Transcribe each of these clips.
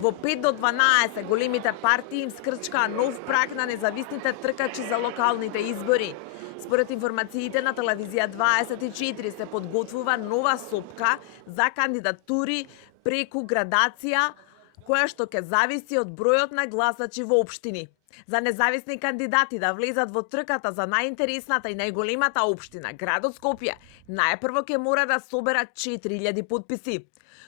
Во 5 до 12 големите партии им скрчкаа нов праг на независните тркачи за локалните избори. Според информациите на телевизија 24 се подготвува нова сопка за кандидатури преку градација, која што ќе зависи од бројот на гласачи во општини. За независни кандидати да влезат во трката за најинтересната и најголемата општина, градот Скопје, најпрво ќе мора да собера 4000 подписи.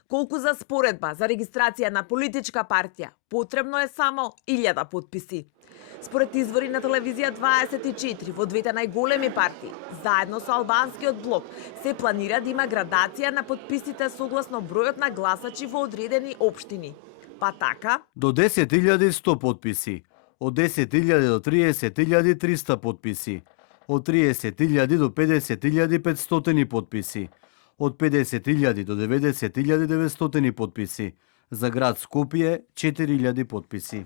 Колку за споредба за регистрација на политичка партија, потребно е само 1000 подписи. Според извори на телевизија 24, во двете најголеми партии, заедно со албанскиот блок, се планира да има градација на подписите согласно бројот на гласачи во одредени општини. Па така, до 10.100 подписи, од 10.000 до 30.300 подписи, од 30.000 до 50.500 подписи, од 50.000 до 90.900 подписи, за град Скопје 4.000 подписи.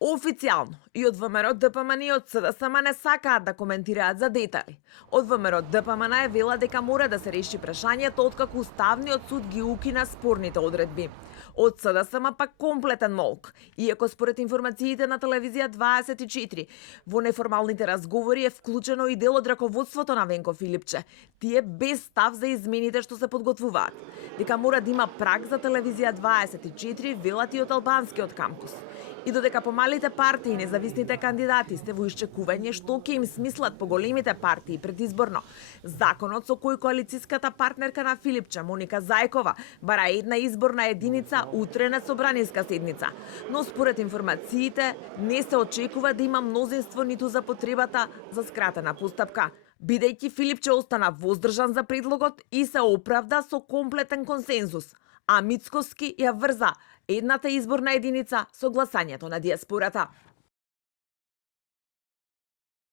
официјално и од ВМРО ДПМН и од СДСМ не сакаат да коментираат за детали. Од ВМРО ДПМН е вела дека мора да се реши прашањето откако Уставниот суд ги укина спорните одредби. Од СДСМ пак комплетен молк, иако според информациите на телевизија 24, во неформалните разговори е вклучено и дел од раководството на Венко Филипче, тие без став за измените што се подготвуваат. Дека мора да има праг за телевизија 24, велат и од албанскиот кампус. И додека помалите партии и независните кандидати сте во исчекување што ќе им смислат по големите партии предизборно, законот со кој коалициската партнерка на Филипче, Моника Зајкова, бара една изборна единица утре на собраниска седница. Но според информациите не се очекува да има мнозинство ниту за потребата за скратена постапка. Бидејќи Филипче остана воздржан за предлогот и се оправда со комплетен консензус, а Мицковски ја врза едната изборна единица со гласањето на диаспората.